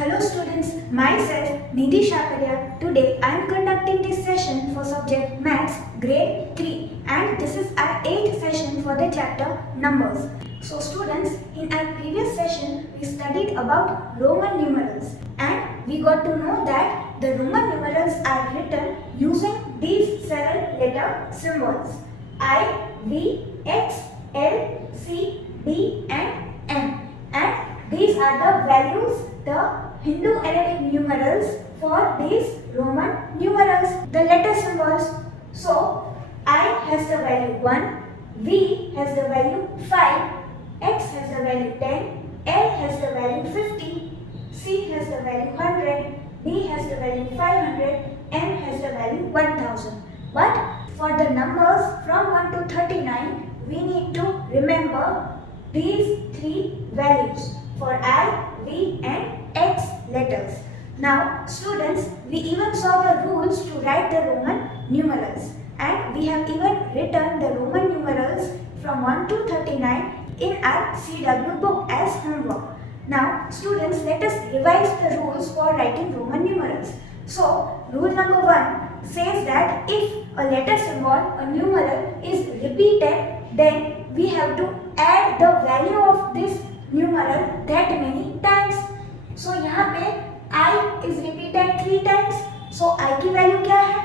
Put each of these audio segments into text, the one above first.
Hello students, myself Nidhi Shakarya. Today I am conducting this session for subject Maths grade 3 and this is our 8th session for the chapter Numbers. So students, in our previous session we studied about Roman numerals and we got to know that the Roman numerals are written using these 7 letter symbols I, V, X, L, C, D and M, and these are the values, the Hindu-Arabic numerals for these Roman numerals, the letter symbols. So, I has the value 1, V has the value 5, X has the value 10, L has the value 50, C has the value 100, D has the value 500, M has the value 1000. But for the numbers from 1 to 39, we need to remember these 3 values for I, V and X letters. Now students, we even saw the rules to write the Roman numerals and we have even written the Roman numerals from 1 to 39 in our CW book as homework. Now students, let us revise the rules for writing Roman numerals. So rule number 1 says that if a letter symbol, a numeral is repeated, then we have to add the value of this numeral that many times. So यहाँ पे I is repeated 3 times. So I की value क्या है?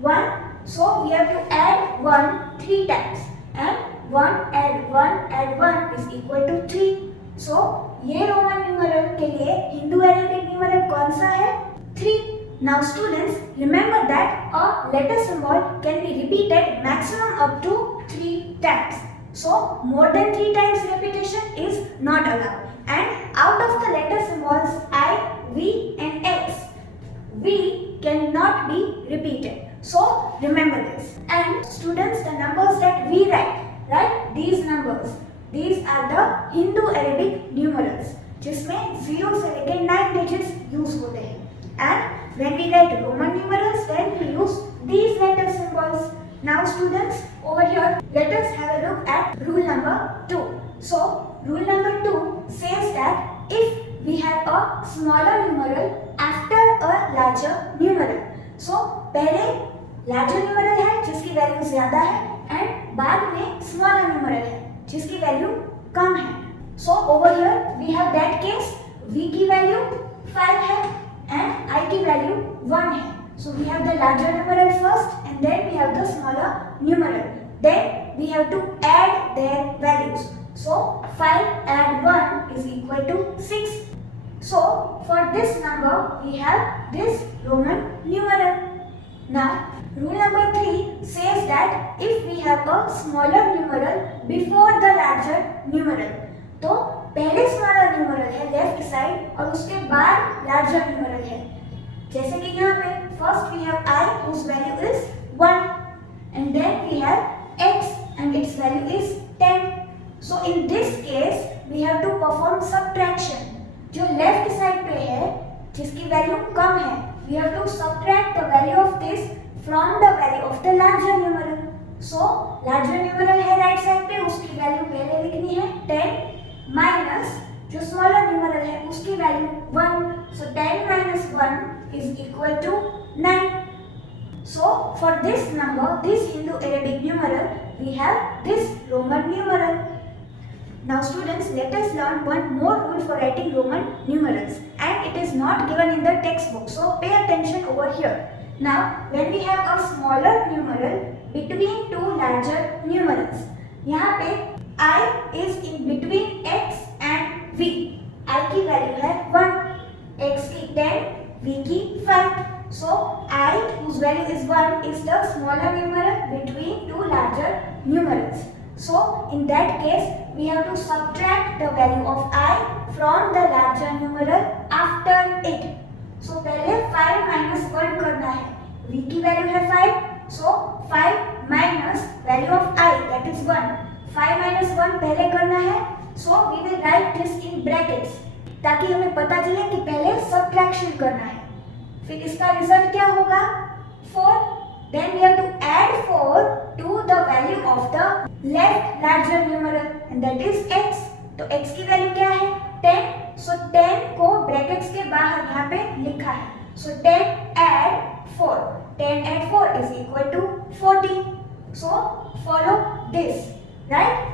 1. So we have to add 1 3 times. And 1 add 1 is equal to 3. So ये Roman numeral के लिए Hindu Arabic numeral कौन सा है? 3. Now students, remember that a letter symbol can be repeated maximum up to 3 times. So more than 3 times repetition is not allowed. And out of the letter symbols I, V and X, V cannot be repeated. So remember this. And students, the numbers that we write, these numbers, these are the Hindu-Arabic numerals, जिसमें 0 से लेकर 9 digits use होते हैं. And when we write Roman numerals, then we use these letter symbols. Now students, over here, let us have a look at rule number 2. So, rule number 2 says that if we have a smaller numeral after a larger numeral. So, पहले larger numeral है जिसकी value ज़्यादा है and बाद में smaller numeral है जिसकी value कम है. So, over here we have that case, V की value 5 है and I की value 1 है. So we have the larger numeral first and then we have the smaller numeral. Then we have to add their values. So 5 add 1 is equal to 6. So for this number we have this Roman numeral. Now rule number 3 says that if we have a smaller numeral before the larger numeral, तो पहले smaller numeral है left side और उसके बाद larger numeral है. जैसे कि यहाँ पे first we have I whose value is 1 and then we have X and its value is 10. So in this case we have to perform subtraction. जो left side पे है जिसकी value कम है, we have to subtract the value of this from the value of the larger numeral. So larger numeral है right side पे, उसकी value पहले लिखनी है 10 minus जो smaller numeral है उसकी value 1. So 10 minus 1 is equal to 9. So for this number, this Hindu-Arabic numeral, we have this Roman numeral. Now students, let us learn one more rule for writing Roman numerals and it is not given in the textbook. So pay attention over here. Now when we have a smaller numeral between two larger numerals, यहाँ पे I is in between X and V. I की value है 1, X की 10, V की 5. So I whose value is 1 is the smaller numeral between two larger numerals. So in that case we have to subtract the value of I from the larger numeral after it. So पहले 5 minus 1 करना है. V की value है 5. So 5 minus value of I that is 1. 5 minus 1 पहले करना है. So we will write this in brackets ताकि हमें पता चले कि पहले subtraction करना है. फिर इसका रिजल्ट क्या होगा? 4. Then we have to add 4 to the value of the left larger numeral and that is x. तो x की वैल्यू क्या है? 10. So 10 को ब्रैकेट्स के बाहर So 10 add 4. 10 add 4 is equal to 40. So follow this, right?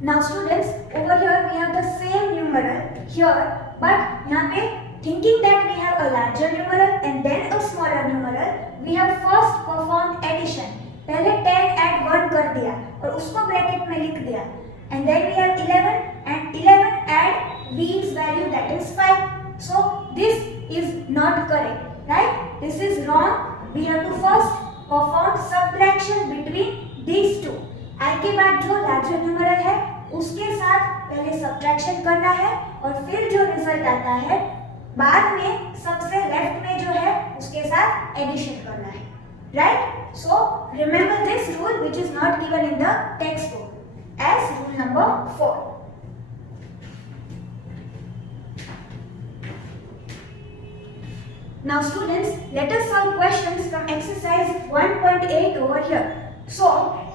Now students, over here we have the same numeral here, but यहाँ पे thinking that we have a larger numeral and then a smaller numeral, we have first performed addition. पहले 10 add 1 कर दिया और उसको bracket में लिख दिया, and then we have 11 and 11 add v's value, that is 5. So this is not correct, right? This is wrong. We have to first perform subtraction between these two. I के बाद जो लार्जर न्यूमरल है उसके साथ पहले subtraction करना है और फिर जो रिजल्ट आता है बाद में सबसे लेफ्ट में जो है उसके साथ एडिशन करना है, right? So remember this rule which is not given in the textbook as rule number 4. Now students, let us solve questions from exercise 1.8 over here. So,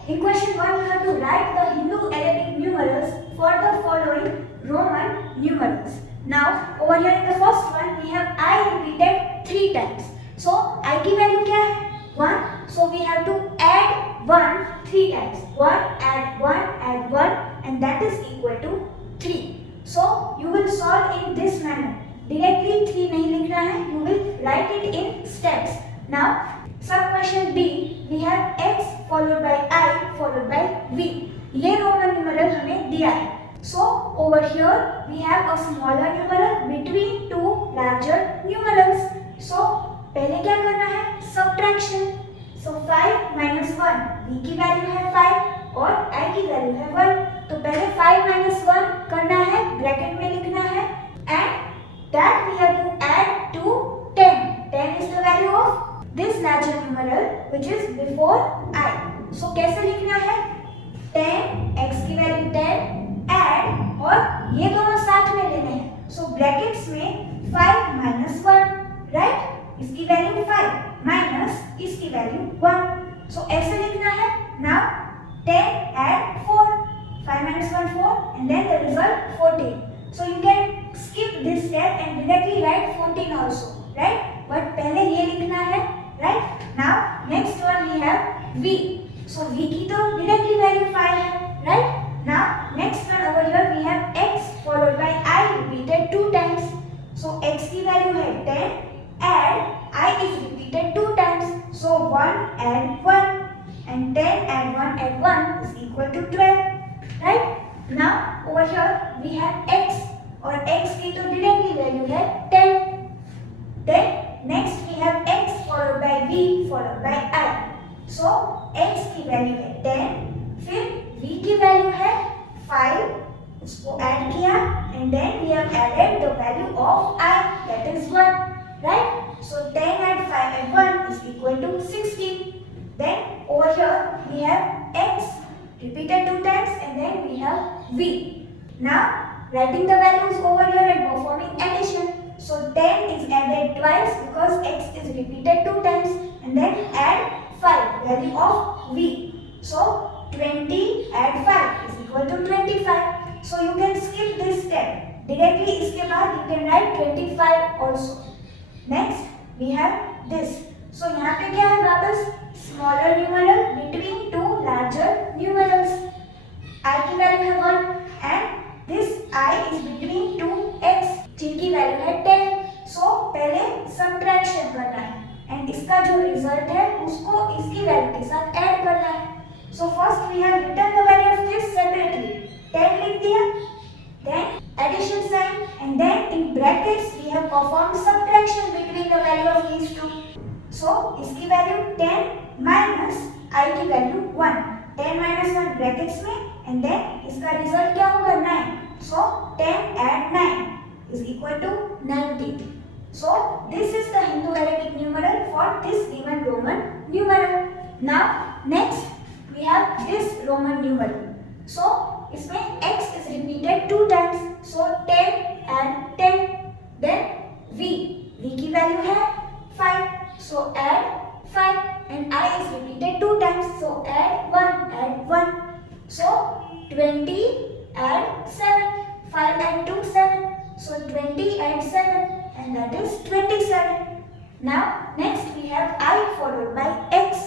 in question 1 you have to write the Hindu Arabic numerals for the following Roman numerals. Now, over here in the first one we have I repeated 3 times. So, I की value क्या है? 1. So, we have to add 1 3 times. 1 add 1 and that is equal to 3. So, you will solve in this manner. Directly 3 नहीं लिखना है, you will write it in steps. Now, sub question B, we have x followed by I followed by V. ये Roman numeral हमें दिया है. So over here we have a smaller numeral between two larger numerals. So पहले क्या करना है? Subtraction. So 5 minus 1, V की value है 5 और I की वैल्यू है 1. तो पहले 5 minus 1 करना है, ब्रैकेट में लिखना है and that we have to add to 10. 10 is the value of this larger numeral which is before I. So कैसे लिखना है? 10 x की वैल्यू 10 add और ये दोनों साथ में लेने हैं. So ब्रैकेट्स में 5 minus 1, right? इसकी वैल्यू 5 minus इसकी वैल्यू 1. So ऐसे लिखना है. Now 10 add 4. 5 minus 1 4 and then the result 14. So you can skip this step and directly write 14 also, right? But पहले ये लिखना है, right? Now next one we have V. So V की तो directly value 5 है, right? Now next one over here we have x followed by I repeated 2 times. So x की value है 10 add I is repeated 2 times. So 1 add 1 and 10 add 1 add 1 is equal to 12, right? Now over here we have x और x की तो directly value है 10. Then next we have x followed by v followed by I. So x की value है 10, फिर v की value है 5, उसको add किया and then we have added the value of I, that is 1, right? So 10 add 5 add 1 is equal to 16. Then over here we have x repeated 2 times and then we have v. Now writing the values over here and performing addition. So 10 is added twice because x is repeated 2 times and then add 5, value of v. So 20 add 5 is equal to 25. So you can skip this step. Directly इसके बाद you can write 25 also. Next we have this. So यहाँ पे क्या है वापस? Smaller numeral between two larger numerals. I की value है 1 and this I is between two x जिनकी वैल्यू है 10. So पहले subtraction करना है and इसका जो रिजल्ट है उसको इसकी वैल्यू के साथ ऐड करना है. So first we have written the value of this separately. 10 लिख दिया, then addition sign and then in brackets we have performed subtraction between the value of these two. So इसकी वैल्यू 10 minus I की value 1. 10 minus 1 brackets में and then इसका result क्या होगा 9. So 10 add 9 is equal to 90. So this is the Hindu Arabic numeral for this given Roman numeral. Now next we have this Roman numeral. So इसमें x is repeated 2 times. So 10 add 10. Then v की value है 5. So add 5 and I is repeated 2 times. So add 1. So 20 add 7. 5 and 2 7. So 20 add 7 and that is 27. Now next we have I followed by x.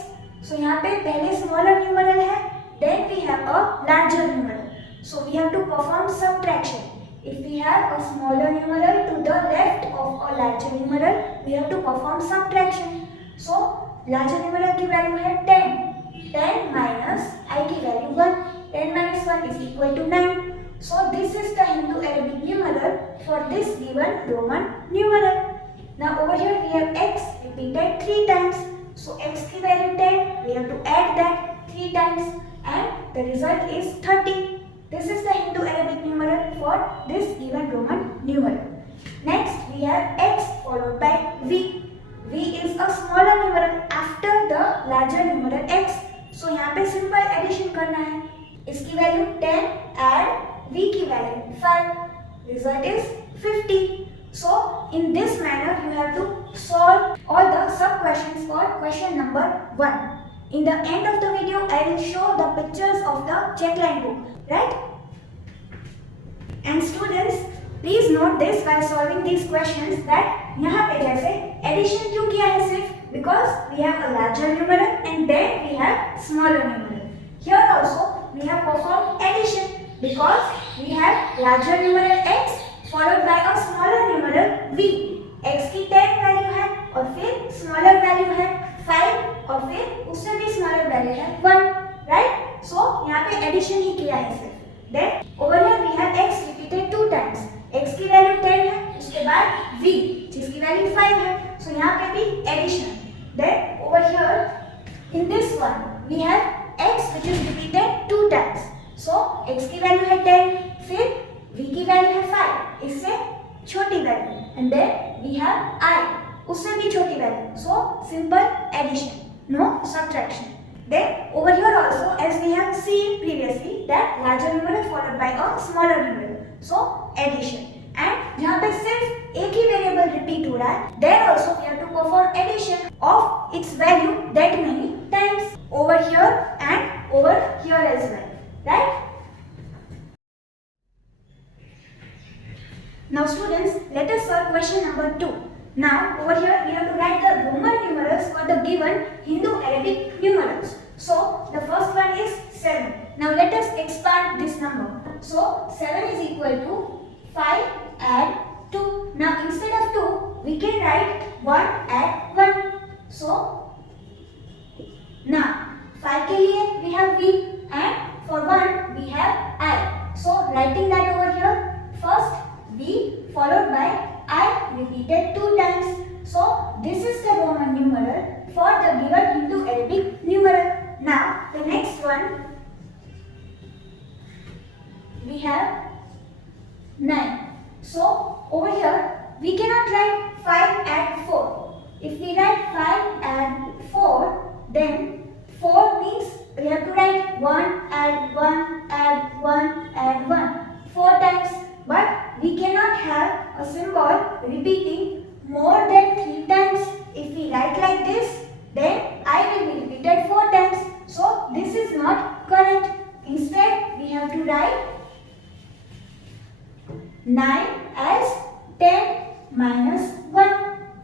So यहाँ पे पहले smaller numeral है, then we have a larger numeral. So we have to perform subtraction. If we have a smaller numeral to the left of a larger numeral, we have to perform subtraction. So larger numeral की value है 10. 10 minus I की value 1. 10 minus 1 is equal to 9. So this is the Hindu-Arabic numeral for this given Roman numeral. Now over here we have x repeated 3 times. So x की value 10, we have to add that 3 times and the result is 30. This is the Hindu-Arabic numeral for this given Roman numeral. Next we have x followed by v. v is a smaller numeral after the larger numeral x. So यहाँ पे simple addition करना है. इसकी value 10 add v की value 5. Result is 50. So in this manner you have to solve all the sub questions for question number 1. In the end of the video I will show the pictures of the checkline book, right? And students, please note this while solving these questions that यहाँ पे जैसे addition क्यों किया है सिर्फ? Because we have a larger numeral and then we have smaller numeral. Here also we have performed addition because we have larger numeral x followed by a smaller numeral v. x की 10 value है और फिर smaller value है 5 और फिर उससे भी smaller value है 1, राइट? सो यहाँ पे एडिशन ही किया है सिर्फ. Then over here we have x repeated 2 times. x की वैल्यू 10 है, उसके बाद v जिसकी वैल्यू 5 है. सो यहाँ पे भी addition. Then over here in this one we have x which is repeated 2 times. So x की वैल्यू है 10, फिर v की वैल्यू है 5, इससे छोटी value, and then we have I उससे भी छोटी value. So simple addition, no subtraction. Then over here also, as we have seen previously, that larger numeral followed by a smaller numeral. So addition. And जहाँ पे सिर्फ एक ही variable repeat हो रहा है, there also we have to perform addition of its value that many times over here and over here as well, right? Now students, let us solve question number 2. Now over here we have to write the Roman numerals for the given Hindu-Arabic numerals. So the first one is 7. Now let us expand this number. So 7 is equal to 5 add 2. Now instead of 2 we can write 1 add 1. So now 5 के लिए we have v and for 1 we have I. So writing that over here, first v followed by I repeated 2 times. So this is the Roman numeral for the given Hindu-Arabic numeral. Now the next one we have 9. So over here we cannot write 5 add 4. If we write 5 add 4, then 4 means we have to write 1 add 1 add 1 add 1 4 times. But we cannot have a symbol repeating more than 3 times. If we write like this, then I will be repeated 4 times. So this is not correct. Instead, we have to write 9 as 10 minus 1.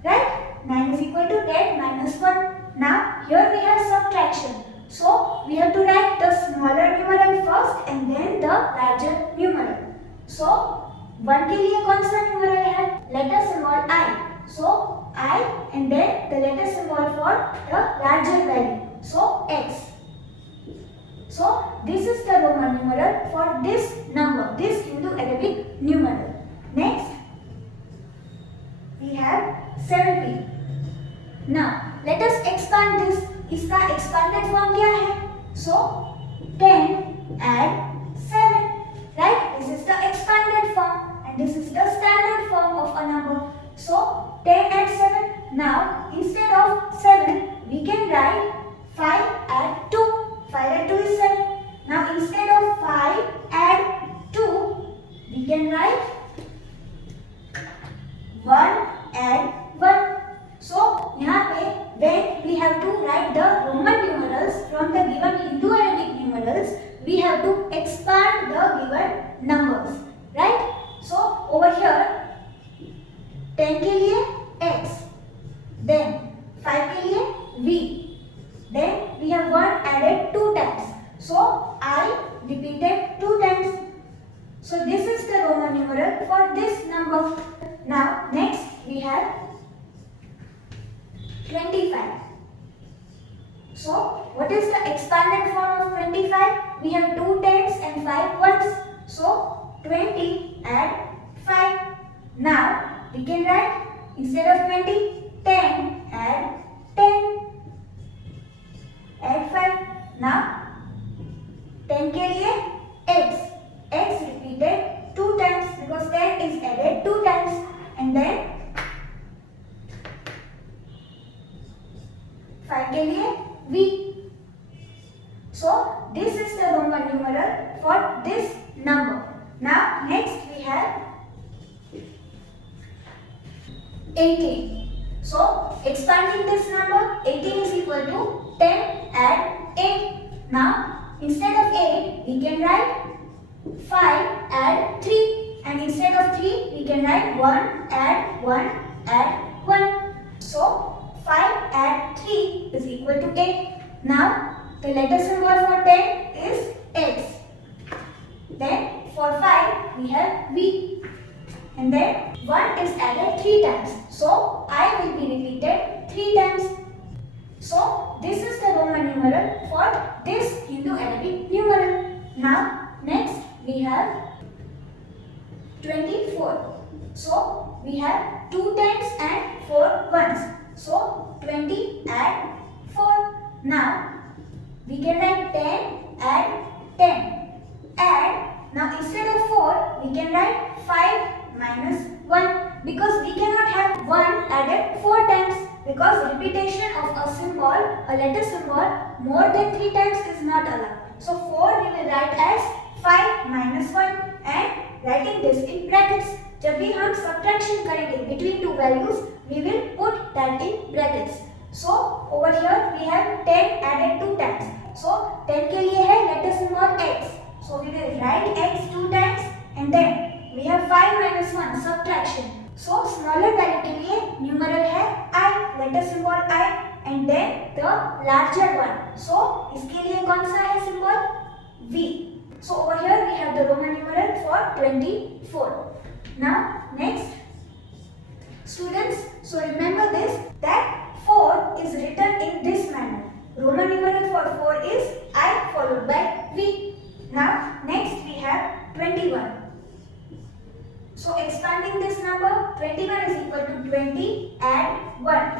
Right? 9 is equal to 10 minus 1. Now here we have subtraction. So we have to write the smaller numeral first and then the larger numeral. So 1 के लिए कौन सा numeral है? Letter symbol I. So I and then the letter symbol for the larger value. So x. So this is the Roman numeral for this number, this Hindu-Arabic numeral. Next we have 17. Now let us expand this. इसका expanded form क्या है? So 10 add 7. Right? This is the expanded form and this is the standard form of a number. So 10 add 7. Now instead of 7 we can write 5 add 2. 5 add 2 is 7. Now instead of 5 add 2 we can write 1 add 1. So यहाँ पे when we have to write the Roman numerals from the given Hindu-Arabic numerals, we have to expand the given numbers, right? So over here 10 के लिए x, then have 25. So what is the expanded form of 25? We have 2 tens and 5 ones. So 20 add 5. Now we can write instead of 20, 10 add 10. Add 5. Now 10 के लिए x repeated 2 times because 10 is added 2 times, and then 5 के लिए v. So this is the Roman numeral for this number. Now next we have 18. So expanding this number, 18 is equal to 10 add 8. Now instead of 8 we can write 5 add 3, and instead of 3 we can write 1 add 1 add 1. So 5 add 3 is equal to 8. Now the letter symbol for 10 is x. Then for 5 we have v, and then 1 is added 3 times. So I will be repeated 3 times. So this is the Roman numeral for this Hindu-Arabic numeral. Now next we have 24. So we have 2 tens and 4 ones. So 20 add 4. Now we can write 10 add 10. Add. Now instead of 4 we can write 5 minus 1 because we cannot have 1 added 4 times, because repetition of a symbol, a letter symbol, more than 3 times is not allowed. So 4 we will write as 5 minus 1 and writing this in brackets. जब भी हम subtraction करेंगे between two values, we will put that in brackets. So over here we have 10 added 2 times. So 10 के लिए है letter symbol x. So we will write x 2 times, and then we have 5 minus 1 subtraction. So smaller value के लिए numeral है I, letter symbol I, and then the larger one. So इसके लिए कौन सा है symbol? V. So over here we have the Roman numeral for 24. Now next, students, so remember this, that 4 is written in this manner. Roman numeral for 4 is I followed by V. Now next we have 21. So expanding this number, 21 is equal to 20 add 1,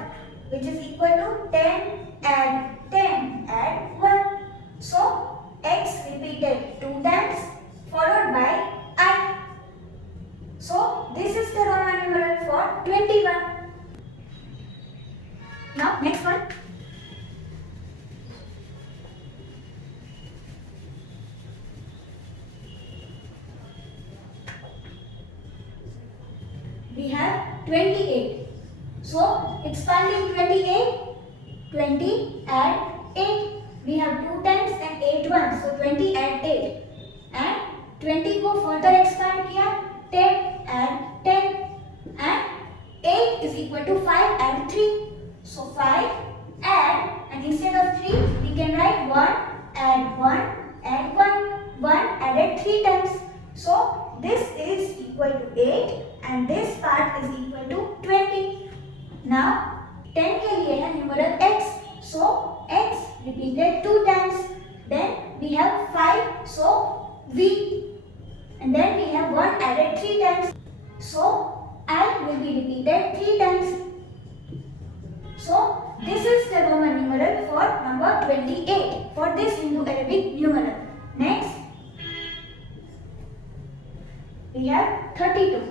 which is equal to 10 add 10 add 1. So x repeated 2 times followed by I. So this is the Roman numeral for 21. Now next one. We have 28. So expanding 28, 20 add 8. We have 2 times and 8 ones. So 20 add 8. And 20 को further expand किया, 10 add 10. And 8 is equal to 5 add 3. So 5 add, and instead of 3 we can write 1 add 1 add 1. 1 added 3 times. So this is equal to 8 and this part is equal to 20. Now 10 के लिए है numeral x. So x repeated 2 times. Then we have 5. So v. And then we have 1 added 3 times. So I will be repeated 3 times. So this is the Roman numeral for number 28 for this Hindu-Arabic numeral. Next we have 32.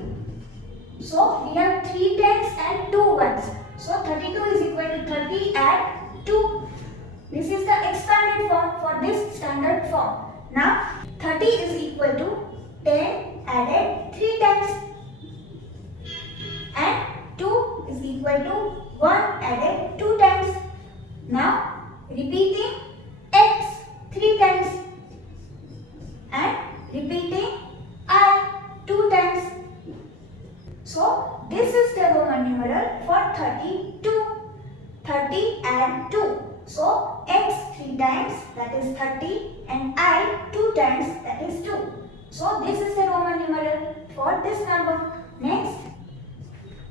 So we have 3 tens and 2 ones. So 32 is equal to 30 add 2. This is the expanded form for this standard form. Now 30 is equal to 10 added 3 times, and 2 is equal to 1 added 2 times. Now repeating x 3 times and repeating I 2 times. So this is the Roman numeral for 32. 30 and 2. So x 3 times, that is 30, and I 2 times, that is 2. So this is the Roman numeral for this number. Next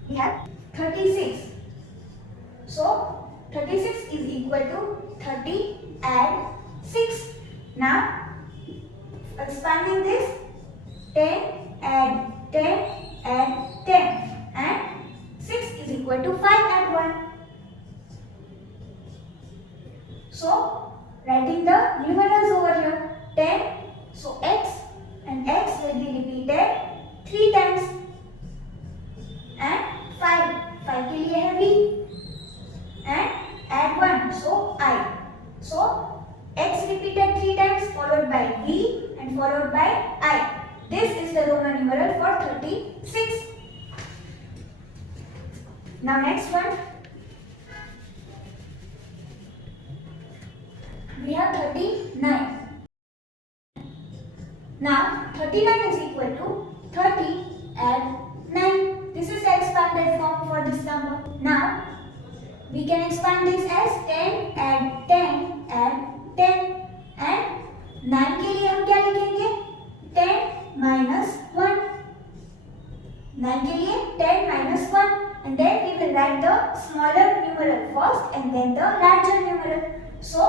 we have 36. So 36 is equal to 30 add 6. Now expanding this, 10 add 10 add 10 and 6 is equal to 5 add 1. So writing the numerals over here, 10, so x and x will be repeated 3 times and 5 के लिए है v and add 1, so I. So x repeated 3 times followed by v and followed by I. This is the Roman numeral for 36. Now next one, we have 39. Now 39 is equal to 30 add 9. This is the expanded form for this number. Now we can expand this as 10 add 10 add 10 and 9 के लिए हम क्या लिखेंगे? 10 minus 1. 9 के लिए 10 minus 1 and then we will write the smaller numeral first and then the larger numeral. So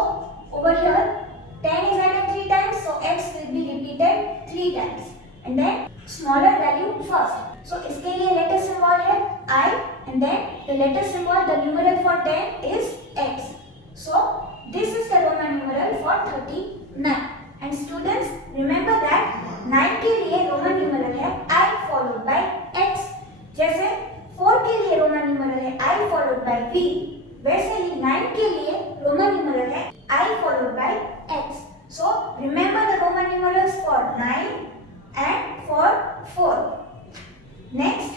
over here 10 is added 3 times, so x will be repeated 3 times and then smaller value first. So इसके लिए letter symbol है I and then the letter symbol, the numeral for 10 is x. So this is the Roman numeral for 39. And students remember that 9 के लिए Roman numeral है I followed by x. जैसे 4 के लिए Roman numeral है I followed by v, वैसे ही 9 के लिए Roman numeral है I followed by x. So remember the Roman numerals for 9 and for 4. Next,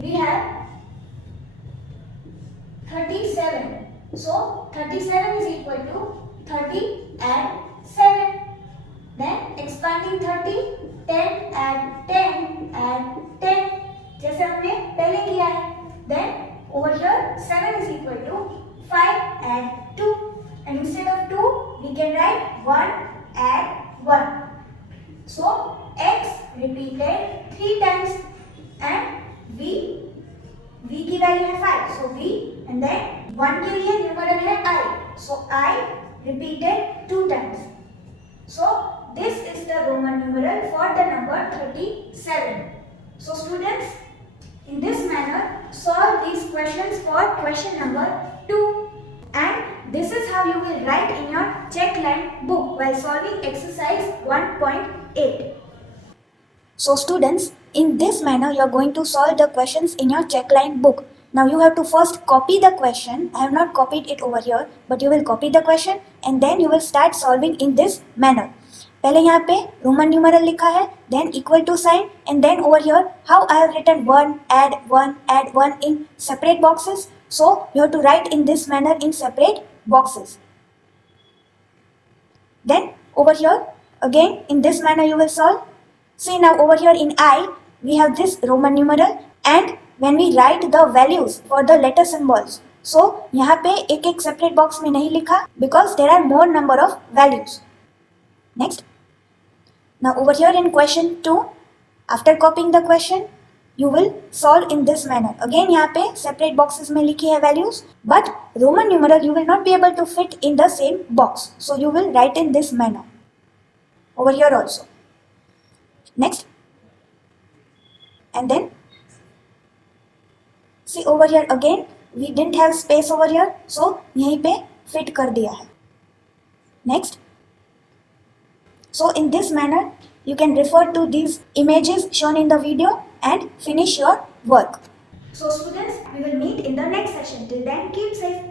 we have 37. So 37 is equal to 30 add 7. Then expanding 30, 10 add 10 add 10. जैसे हमने पहले किया है. Then over here 7 is equal to 5 add 2. And instead of 2, we can write 1 add 1. So x repeated 3 times and v की value है 5, so v and then 1 के लिए numeral है I, so I repeated 2 times. So this is the Roman numeral for the number 37. So students, in this manner solve these questions for question number 2. And this is how you will write in your checkline book while solving exercise 1.8. So students, in this manner you are going to solve the questions in your checkline book. Now you have to first copy the question. I have not copied it over here, but you will copy the question and then you will start solving in this manner. पहले यहाँ पे Roman numeral लिखा है, then equal to sign, and then over here how I have written 1 add 1 in separate boxes. So you have to write in this manner in separate boxes. Then over here again in this manner you will solve. See now over here in I we have this Roman numeral and when we write the values for the letter symbols, so यहाँ पे एक separate box में नहीं लिखा because there are more number of values. Next, now over here in question 2, after copying the question, you will solve in this manner. Again यहाँ पे separate boxes में लिखी है values, but Roman numeral you will not be able to fit in the same box, so you will write in this manner. Over here also. Next, and then see over here again we didn't have space over here, so यहीं पे fit कर दिया है. Next. So in this manner, you can refer to these images shown in the video and finish your work. So students, we will meet in the next session. Till then, keep safe.